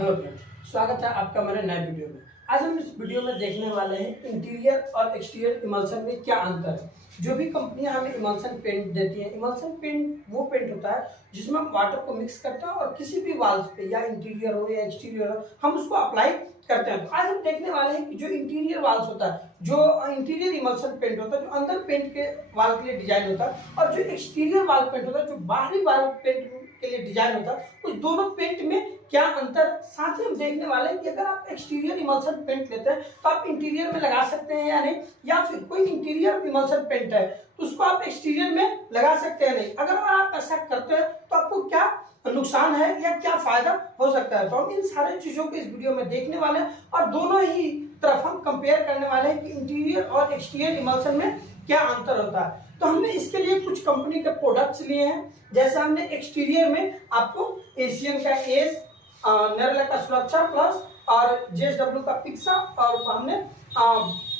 Hello friends, स्वागत है आपका मेरे नए वीडियो में। आज हम इस वीडियो में देखने वाले हैं इंटीरियर और एक्सटीरियर इमल्शन में क्या अंतर है। जो भी कंपनियां हमें इमल्शन पेंट देती हैं, इमल्शन पेंट वो पेंट होता है जिसमें हम वाटर को मिक्स करते हैं और किसी भी वॉल्स पे या इंटीरियर हो या एक्सटीरियर हो हम उसको अप्लाई करते हैं। तो आज हम देखने वाले हैं कि जो इंटीरियर वॉल्स होता है, जो इंटीरियर इमल्शन पेंट होता है, जो अंदर पेंट के वॉल के लिए डिजाइन होता है, और जो एक्सटीरियर वॉल पेंट होता है, जो बाहरी वॉल पेंट के लिए डिजाइन होता है, उस दोनों पेंट में क्या अंतर। साथ ही हम देखने वाले हैं कि अगर आप एक्सटीरियर इमल्शन पेंट लेते हैं तो आप इंटीरियर में लगा सकते हैं या नहीं, या फिर कोई इंटीरियर इमल्शन पेंट है तो उसको आप एक्सटीरियर में लगा सकते हैं नहीं। अगर आप ऐसा करते हैं तो आपको क्या नुकसान है या क्या फायदा हो सकता है, तो हम इन सारी चीजों को इस वीडियो में देखने वाले हैं और दोनों ही तरफ हम कंपेयर करने वाले हैं कि इंटीरियर और एक्सटीरियर इमल्शन में क्या अंतर होता है। तो हमने इसके लिए कुछ कंपनी के प्रोडक्ट्स लिए हैं। जैसे हमने एक्सटीरियर में आपको एशियन का एस, नेरला का सुरक्षा प्लस और जेएसडब्ल्यू का पिक्सा, और हमने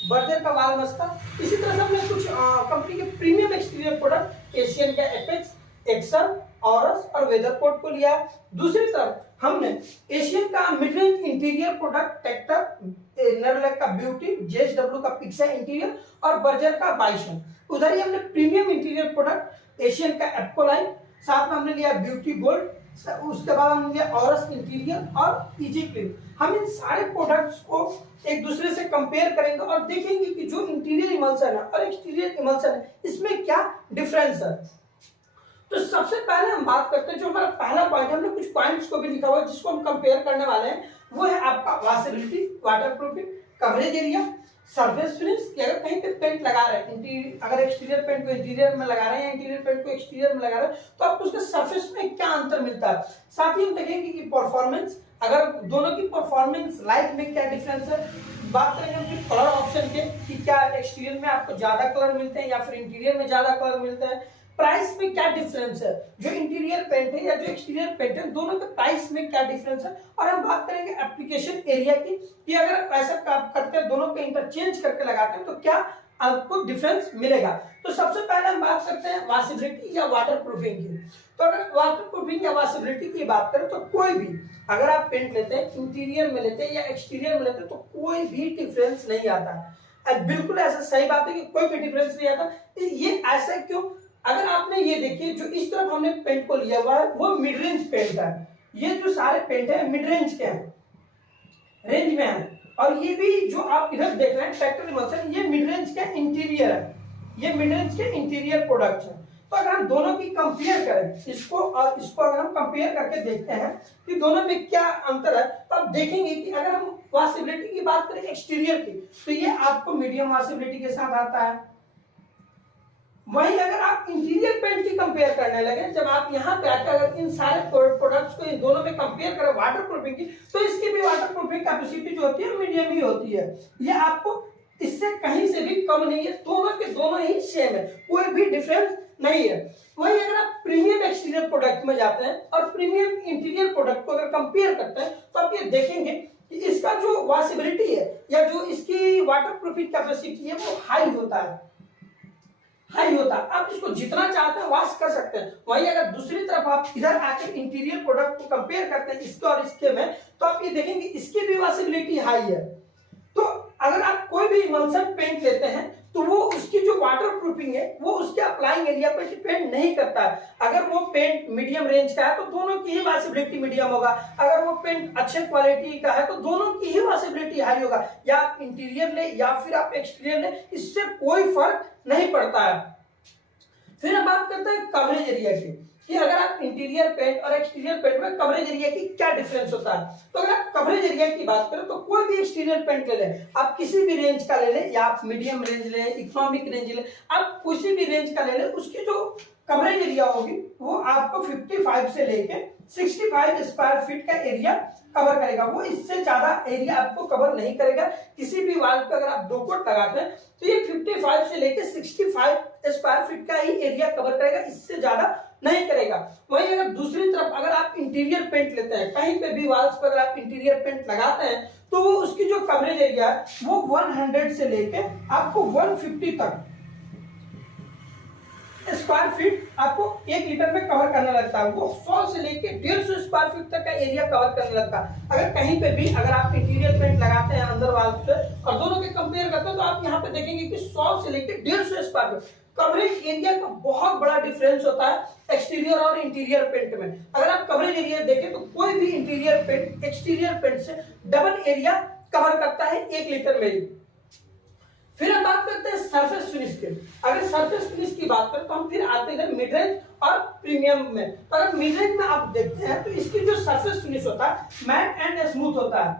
बर्जर का वाल मस्का। इसी तरह से हमने कुछ कंपनी के प्रीमियम एक्सटीरियर प्रोडक्ट एशियन का एपेक्स, एक्सल, ऑरस और वेदरकोट को लिया। दूसरी तरफ हमने एशियन का mid range interior product tractor, Nerla का ब्यूटी, जेएसडब्ल्यू का पिक्सा इंटीरियर और बर्जर का बाइसन। उधर ही हमने प्रीमियम इंटीरियर प्रोडक्ट एशियन का एप्कोलाइन, साथ में हमने लिया ब्यूटी गोल्ड, उसके बाद हमने लिया ऑरस इंटीरियर और इजी क्लीन। हम इन सारे प्रोडक्ट्स को एक दूसरे से कंपेयर करेंगे और देखेंगे कि जो इंटीरियर इमल्शन है और एक्सटीरियर इमल्शन है इसमें क्या डिफरेंस है। तो सबसे पहले हम बात करते हैं, जो हमारा पहला पॉइंट, हमने कुछ पॉइंट्स को भी लिखा हुआ है जिसको हम कंपेयर करने वाले हैं, वो है आपका वॉशेबिलिटी, वाटर प्रूफिंग, कवरेज एरिया, सरफेस फिनिश। कि अगर कहीं पे पेंट लगा रहे हैं, अगर एक्सटीरियर पेंट को इंटीरियर में लगा रहे हैं या इंटीरियर पेंट को एक्सटीरियर में लगा रहे हैं, तो आपको उसके सरफेस में क्या अंतर मिलता है। साथ ही हम देखेंगे कि परफॉर्मेंस, अगर दोनों की परफॉर्मेंस लाइट में क्या डिफरेंस है। बात करेंगे हम फिर कलर ऑप्शन के कि क्या एक्सटीरियर में आपको ज्यादा कलर मिलते हैं या फिर इंटीरियर में ज्यादा कलर मिलते हैं। प्राइस में क्या डिफरेंस है, जो इंटीरियर पेंट है या जो एक्सटीरियर पेंट है, दोनों के प्राइस में क्या डिफरेंस है। और हम बात करेंगे एप्लीकेशन एरिया की कि अगर ऐसा करते हैं, दोनों पे इंटरचेंज करके लगाते हैं तो क्या आपको डिफरेंस मिलेगा। तो सबसे पहले हम बात करते हैं वॉशेबिलिटी या वाटर प्रूफिंग की। तो अगर वाटर प्रूफिंग या वॉशेबिलिटी की बात करें तो कोई भी अगर आप पेंट लेते हैं, इंटीरियर में लेते हैं या एक्सटीरियर में लेते हैं, तो कोई भी डिफरेंस नहीं आता है। बिल्कुल ऐसा सही बात है कि कोई भी डिफरेंस नहीं आता। ये ऐसा क्यों? अगर आपने ये देखिए, जो इस तरफ हमने पेंट को लिया हुआ है वो मिड रेंज पेंट है। ये जो सारे पेंट है मिड रेंज के हैं, रेंज में है। और ये भी जो आप इधर देख रहे हैं ट्रैक्टर इमल्शन, ये मिड रेंज के इंटीरियर है, ये मिड रेंज के इंटीरियर प्रोडक्ट्स है। तो अगर हम दोनों की कंपेयर करें, इसको और इसको अगर हम कंपेयर करके देखते हैं कि दोनों में क्या अंतर है, तो आप देखेंगे कि अगर हम वॉशेबिलिटी की बात करें एक्सटीरियर की, तो ये आपको मीडियम वॉशेबिलिटी के साथ आता है। वहीं अगर आप इंटीरियर पेंट की कंपेयर करने लगे, जब आप यहाँ पे आकर अगर इन सारे प्रोडक्ट्स को इन दोनों में कंपेयर करें वाटर प्रूफिंग की, तो इसकी भी वाटर प्रूफिंग कैपेसिटी जो होती है मीडियम ही होती है। ये आपको इससे कहीं से भी कम नहीं है, दोनों के दोनों ही सेम है, कोई भी डिफरेंस नहीं है। वहीं अगर आप प्रीमियम एक्सटीरियर प्रोडक्ट में जाते हैं और प्रीमियम इंटीरियर प्रोडक्ट को अगर कंपेयर करते हैं, तो आप ये देखेंगे कि इसका जो वॉशेबिलिटी है या जो इसकी वाटर प्रूफिंग कैपेसिटी है वो हाई होता है, हाई होता है। आप इसको जितना चाहते हैं वॉश कर सकते हैं। वहीं अगर दूसरी तरफ आप इधर आकर इंटीरियर प्रोडक्ट को कंपेयर करते हैं इसके और इसके में, तो आप ये देखेंगे इसकी भी वॉशेबिलिटी हाई है। तो अगर आप कोई भी इमल्शन पेंट लेते हैं तो वो उसकी जो वाटर प्रूफिंग है वो उसके अप्लाइंग एरिया पर डिपेंड नहीं करता है। अगर वो पेंट मीडियम रेंज का है तो दोनों की ही वॉशेबिलिटी मीडियम होगा, अगर वो पेंट अच्छे क्वालिटी का है तो दोनों की ही वॉशेबिलिटी हाई होगा। या आप इंटीरियर ले या फिर आप एक्सटीरियर ले, इससे कोई फर्क नहीं पड़ता है। फिर हम बात करते हैं कवरेज एरिया की कि अगर आप इंटीरियर पेंट और एक्सटीरियर पेंट में कवरेज एरिया की क्या डिफरेंस होता है। तो अगर आप कवरेज एरिया की बात करें तो कोई भी एक्सटीरियर पेंट ले लें, आप किसी भी रेंज का ले लें, या आप मीडियम रेंज ले, इकोनॉमिक रेंज ले, आप किसी भी रेंज का ले लें, उसकी जो कवरेज एरिया होगी वो आपको 55 से लेके 65 स्क्वायर फीट का एरिया कवर करेगा। वो इससे ज्यादा एरिया आपको कवर नहीं करेगा। किसी भी वॉल पे अगर आप 2 कोट लगाते हैं तो ये 55 से लेके 65 स्क्वायर फीट का ही एरिया कवर करेगा, इससे ज्यादा नहीं करेगा। वहीं अगर दूसरी तरफ अगर आप इंटीरियर पेंट लेते हैं, कहीं पे भी वॉल्स पर अगर आप इंटीरियर पेंट लगाते हैं, तो वो उसकी जो कवरेज एरिया है वो 100 से लेके आपको 150 तक स्क्वायर फीट आपको 1 लीटर में कवर करने लगता है। वो 100 से लेके 150 स्क्वायर फीट तक का एरिया कवर करने लगता है। अगर कहीं पे भी अगर आप इंटीरियर पेंट लगाते हैं अंदर वाल पे और दोनों के कंपेयर करते हैं तो आप यहाँ पे देखेंगे कि 100 से लेके 150 स्क्वायर फीट कवरेज एरिया का बहुत बड़ा डिफरेंस होता है एक्सटीरियर और इंटीरियर पेंट में। अगर आप कवरेज एरिया देखें तो कोई भी इंटीरियर पेंट एक्सटीरियर पेंट से डबल एरिया कवर करता है 1 लीटर में ही। फिर हम बात करते हैं सरफेस फिनिश की। अगर सरफेस फिनिश की बात करें तो हम फिर आते हैं मिड रेंज और प्रीमियम में। तो अगर मिड रेंज में आप देखते हैं तो इसकी जो सरफेस फिनिश होता है मैट एंड स्मूथ होता है,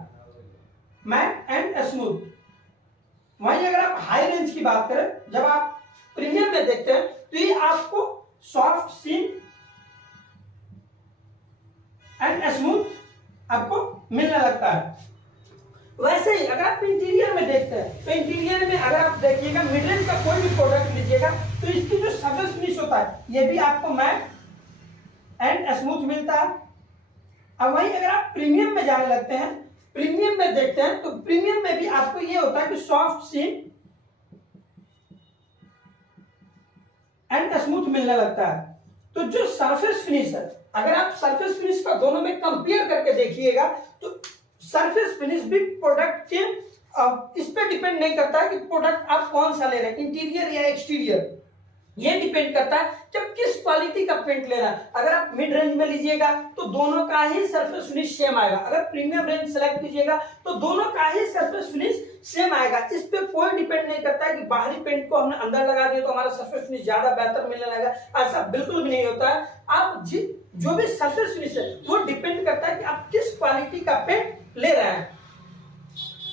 मैट एंड स्मूथ। वहीं अगर आप हाई रेंज की बात करें, जब आप प्रीमियम में देखते हैं तो ये आपको सॉफ्ट सीन एंड स्मूथ आपको मिलने लगता है। वैसे ही अगर आप इंटीरियर में देखते हैं तो इंटीरियर में अगर आप देखिएगा मिड रेंज का कोई भी प्रोडक्ट लीजिएगा तो इसकी जो सरफेस फिनिश होता है ये भी आपको मैट एंड स्मूथ मिलता है। अब वहीं अगर आप प्रीमियम में जाने लगते हैं, प्रीमियम में देखते हैं तो प्रीमियम में भी आपको ये होता है कि सॉफ्ट सीन एंड स्मूथ मिलने लगता है। तो जो सरफेस फिनिश है, अगर आप सरफेस फिनिश का दोनों में कंपेयर करके देखिएगा तो सरफेस फिनिश भी प्रोडक्ट के इस पे डिपेंड नहीं करता है कि प्रोडक्ट आप कौन सा ले रहे हैं, इंटीरियर या एक्सटीरियर। ये डिपेंड करता है जब किस क्वालिटी का पेंट लेना है। अगर आप मिड रेंज में लीजिएगा तो दोनों का ही सरफेस फिनिश सेम आएगा। अगर प्रीमियम रेंज सेलेक्ट कीजिएगा तो दोनों का ही सरफेस फिनिश सेम आएगा। इस पे कोई डिपेंड नहीं करता है कि बाहरी पेंट को हमने अंदर लगा दिया तो हमारा सरफेस फिनिश ज्यादा बेहतर मिलने लगेगा, ऐसा बिल्कुल भी नहीं होता है। आप जो भी सरफेस फिनिश है वो डिपेंड करता है कि आप किस क्वालिटी का पेंट ले रहे हैं।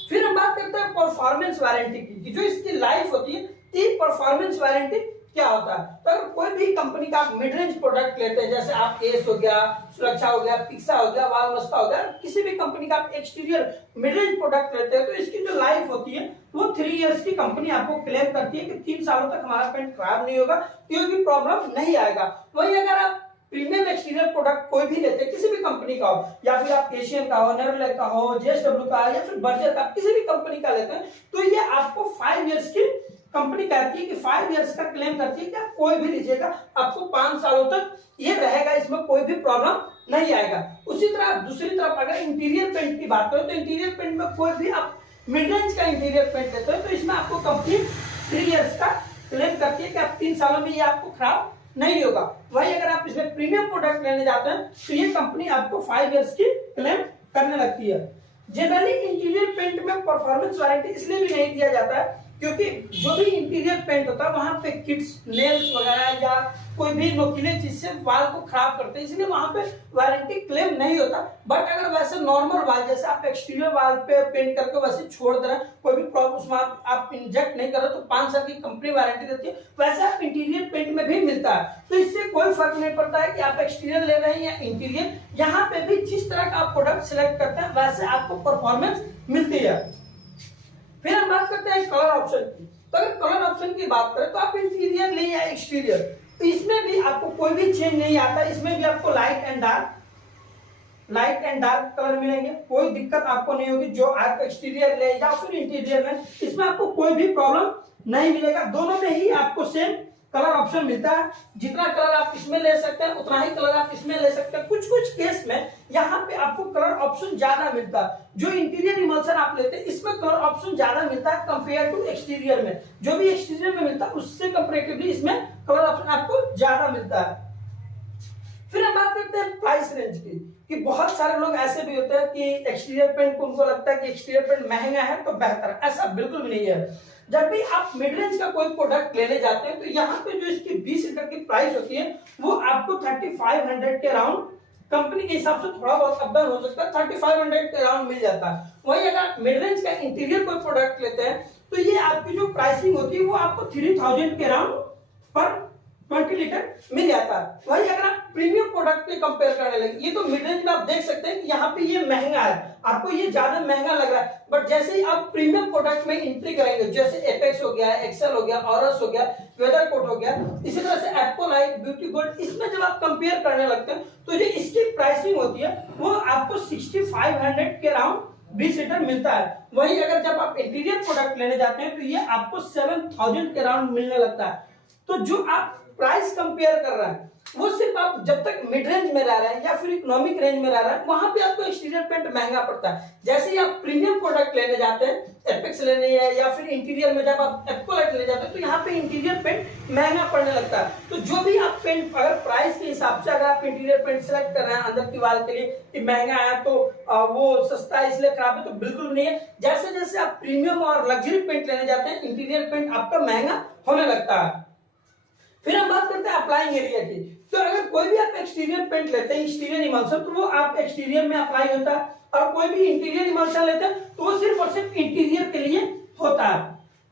फिर हम बात करते हैं परफॉर्मेंस वारंटी की, जो इसकी लाइफ होती है। ये परफॉर्मेंस वारंटी क्या होता है? तो अगर कोई भी कंपनी का आप मिड रेंज प्रोडक्ट लेते हैं, जैसे आप एस हो गया, सुरक्षा हो गया, पिक्सा हो गया, वालमस्ता हो गया, किसी भी कंपनी का आप एक्सटीरियर मिड रेंज प्रोडक्ट लेते हैं तो इसकी जो लाइफ होती है वो 3 इयर्स की कंपनी आपको क्लेम करती है कि 3 सालों तक हमारा पेंट खराब नहीं होगा, कोई भी प्रॉब्लम नहीं आएगा। वहीं अगर आप प्रीमियम एक्सटीरियर प्रोडक्ट कोई भी लेते हैं, किसी भी कंपनी का हो, या फिर आप एशियन का हो, नेरोलैक का हो, जेएसडब्ल्यू का या फिर बर्जर का, किसी भी कंपनी का लेते हैं तो ये आपको 5 इयर्स की कंपनी कहती है कि 5 इयर्स का क्लेम करती है कि आप कोई भी लीजिएगा आपको 5 सालों तक ये रहेगा, इसमें कोई भी प्रॉब्लम नहीं आएगा। उसी तरह दूसरी तरफ अगर इंटीरियर पेंट की बात करें तो इंटीरियर पेंट में कोई भी आप मिड रेंज का इंटीरियर पेंट लेते हो तो इसमें आपको कंपनी 3 इयर्स का क्लेम करती है कि आप 3 सालों में ये आपको खराब नहीं होगा। वही अगर आप इसमें प्रीमियम प्रोडक्ट लेने जाते हैं तो ये कंपनी आपको 5 इयर्स की क्लेम करने लगती है। जनरली इंटीरियर पेंट में परफॉर्मेंस वारंटी इसलिए भी नहीं दिया जाता है क्योंकि जो भी इंटीरियर पेंट होता है वहां पे किड्स नेल्स वगैरह या कोई भी नुकीले चीज से वाल को खराब करते हैं, इसलिए वहां पे वारंटी क्लेम नहीं होता। बट अगर वैसे नॉर्मल वाल जैसे आप एक्सटीरियर वाल पे पेंट करके वैसे छोड़ दे रहे हैं, कोई भी प्रॉब्लम उसमें आप इंजेक्ट नहीं कर रहे तो 5 साल की कंपनी वारंटी देती है। वैसे आप इंटीरियर पेंट में भी मिलता है, तो इससे कोई फर्क नहीं पड़ता है कि आप एक्सटीरियर ले रहे हैं या इंटीरियर। यहाँ पे भी जिस तरह का आप प्रोडक्ट सिलेक्ट करते हैं वैसे आपको परफॉर्मेंस मिलती है। फिर हम बात करते हैं कलर ऑप्शन की। तो अगर कलर ऑप्शन की बात करें तो आप इंटीरियर ले या एक्सटीरियर, तो इसमें भी आपको कोई भी चेंज नहीं आता। इसमें भी आपको लाइट एंड डार्क कलर मिलेंगे, कोई दिक्कत आपको नहीं होगी। जो आप एक्सटीरियर ले या फिर इंटीरियर ले, इसमें आपको कोई भी प्रॉब्लम नहीं मिलेगा। दोनों में ही आपको सेम कलर ऑप्शन मिलता है। जितना कलर आप इसमें ले सकते हैं उतना ही कलर आप इसमें ले सकते हैं। कुछ कुछ केस में यहाँ पे आपको कलर ऑप्शन ज्यादा मिलता है। जो इंटीरियर इमल्सन आप लेते हैं इसमें कलर ऑप्शन ज्यादा मिलता है कंपेयर टू एक्सटीरियर में। जो भी एक्सटीरियर में मिलता है उससे कंपेरेटिवली इसमें कलर ऑप्शन आपको ज्यादा मिलता है। फिर हम बात करते हैं प्राइस रेंज की, कि बहुत सारे लोग ऐसे भी होते हैं कि एक्सटीरियर पेंट को उनको लगता है कि एक्सटीरियर पेंट महंगा है तो बेहतर है। ऐसा बिल्कुल भी नहीं है। जब भी आप मिड रेंज का कोई प्रोडक्ट लेने जाते हैं तो यहाँ पे जो इसकी 20 लीटर की प्राइस होती है वो आपको 3500 के अराउंड, कंपनी के हिसाब से थोड़ा बहुत अप डाउन हो सकता है, 3500 के अराउंड मिल जाता है। वहीं अगर मिड रेंज का इंटीरियर कोई प्रोडक्ट लेते हैं तो ये आपकी जो प्राइसिंग होती है वो आपको 3000 के अराउंड पर 20 लीटर मिल जाता है। वही अगर आप प्रीमियम प्रोडक्ट पे कंपेयर करने लगे, ये तो मिड रेंज में आप देख सकते हैं कि यहाँ पे ये महंगा है, आपको ये ज्यादा महंगा लग रहा है। बट जैसे ही आप प्रीमियम प्रोडक्ट में एंट्री करेंगे, जैसे एपेक्स हो गया, एक्सेल हो गया, ऑरस हो गया, वेदर कोट हो गया, इसी तरह से एक्पोलाइट, ब्यूटी गोल्ड, इसमें जब आप कंपेयर करने लगते हैं तो जो इसकी प्राइसिंग होती है वो आपको 6500 के अराउंड 20 लीटर मिलता है। वही अगर जब आप इंटीरियर प्रोडक्ट लेने जाते हैं तो ये आपको 7000 के अराउंड मिलने लगता है। तो जो आप प्राइस कंपेयर कर रहा है वो सिर्फ आप जब तक मिड रेंज में रह रहे हैं या फिर इकोनॉमिक रेंज में रह रहे हैं वहां पे आपको एक्सटीरियर पेंट महंगा पड़ता है। जैसे ही आप प्रीमियम प्रोडक्ट लेने जाते हैं, एपेक्स लेने है या फिर इंटीरियर में जब आप एक्वालाइट ले जाते हैं तो यहाँ पे इंटीरियर पेंट महंगा पड़ने लगता है। तो जो भी आप पेंट अगर प्राइस के हिसाब से अगर आप इंटीरियर पेंट सेलेक्ट कर रहे हैं अंदर की वाल के लिए कि महंगा है तो वो सस्ता है इसलिए खराब है, तो बिल्कुल नहीं है। जैसे जैसे आप प्रीमियम और लग्जरी पेंट लेने जाते हैं इंटीरियर पेंट आपका महंगा होने लगता है। फिर हम बात करते हैं अप्लाइंग एरिया की। तो अगर कोई भी आप एक्सटीरियर पेंट लेते हैं, एक्सटीरियर इमल्शन, तो वो आप एक्सटीरियर में अप्लाई होता है, और कोई भी इंटीरियर इमल्शन लेते हैं तो वो सिर्फ और सिर्फ इंटीरियर के लिए होता है।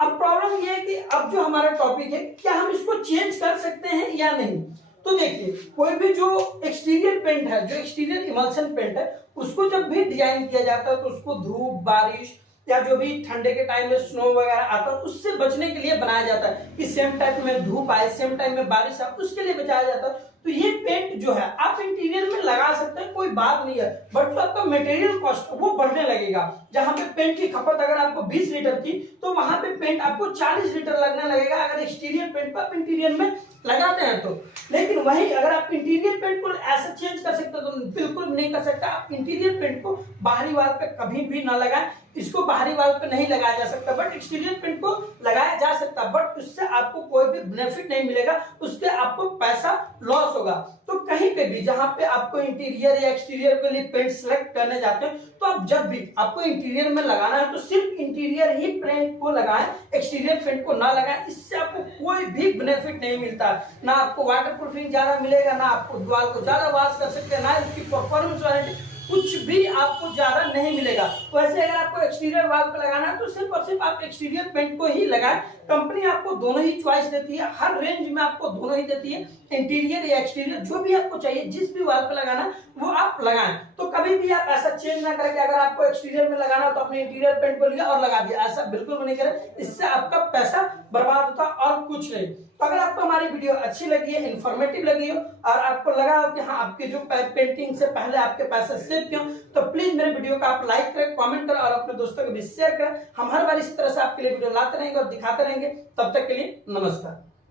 अब प्रॉब्लम ये है कि अब जो हमारा टॉपिक है क्या हम इसको चेंज कर सकते हैं या नहीं। तो देखिए कोई भी जो एक्सटीरियर पेंट है, जो एक्सटीरियर इमल्शन पेंट है, उसको जब भी डिजाइन किया जाता है तो उसको धूप, बारिश या जो भी ठंडे के टाइम में स्नो वगैरह आता है उससे बचने के लिए बनाया जाता है कि सेम टाइम में धूप आए, सेम टाइम में बारिश आए, उसके लिए बचाया जाता है। तो ये पेंट जो है आप इंटीरियर में लगा सकते हैं, कोई बात नहीं है, बट जो आपका मटेरियल कॉस्ट वो बढ़ने लगेगा। जहां पे पेंट की खपत अगर आपको 20 लीटर की तो वहां पे पेंट आपको 40 लीटर लगने लगेगा अगर एक्सटीरियर पेंट को आप इंटीरियर में लगाते हैं तो। लेकिन वही अगर आप इंटीरियर पेंट को ऐसा चेंज कर सकते हो तो बिल्कुल नहीं कर सकता। आप इंटीरियर पेंट को बाहरी वाल पे कभी भी ना लगाएं, इसको बाहरी वाल पे नहीं लगाया जा सकता, बट एक्सटीरियर पेंट को लगाया जा सकता, बट उससे आपको कोई भी बेनिफिट नहीं मिलेगा, उससे आपको पैसा लॉस होगा। तो कहीं पे भी जहां पे आपको इंटीरियर या एक्सटीरियर के लिए पेंट सेलेक्ट करने जाते हैं तो आप जब भी आपको इंटीरियर में लगाना है तो सिर्फ इंटीरियर ही पेंट को लगाएं, एक्सटीरियर पेंट को ना लगाएं। इससे आपको कोई भी बेनिफिट नहीं मिलता, ना आपको वाटर प्रूफिंग ज्यादा मिलेगा, ना आपको दीवार को ज्यादा वॉश कर सकते हैं, ना इसकी परफॉर्मेंस वारंटी, कुछ भी आपको ज्यादा नहीं मिलेगा। वैसे अगर आपको एक्सटीरियर वॉल पे लगाना है तो सिर्फ और सिर्फ आप एक्सटीरियर पेंट को ही लगाएं। कंपनी आपको दोनों ही चॉइस देती है, हर रेंज में आपको दोनों ही देती है, इंटीरियर या एक्सटीरियर, जो भी आपको चाहिए जिस भी वॉल पे लगाना वो आप लगाएं। तो कभी भी आप ऐसा चेंज ना करें कि अगर आपको एक्सटीरियर में लगाना हो तो अपने इंटीरियर पेंट को लिया और लगा दिया, ऐसा बिल्कुल नहीं करें, इससे आपका पैसा बर्बाद होता और कुछ नहीं। तो अगर आपको हमारी वीडियो अच्छी लगी है, इंफॉर्मेटिव लगी हो और आपको लगा हो कि हाँ आपके जो पेंटिंग से पहले आपके पैसे सेव किए, तो प्लीज मेरे वीडियो को आप लाइक करें, कमेंट करें और अपने दोस्तों को भी शेयर करें। हम हर बार इसी तरह से आपके लिए वीडियो लाते रहेंगे और दिखाते रहेंगे। तब तक के लिए नमस्कार।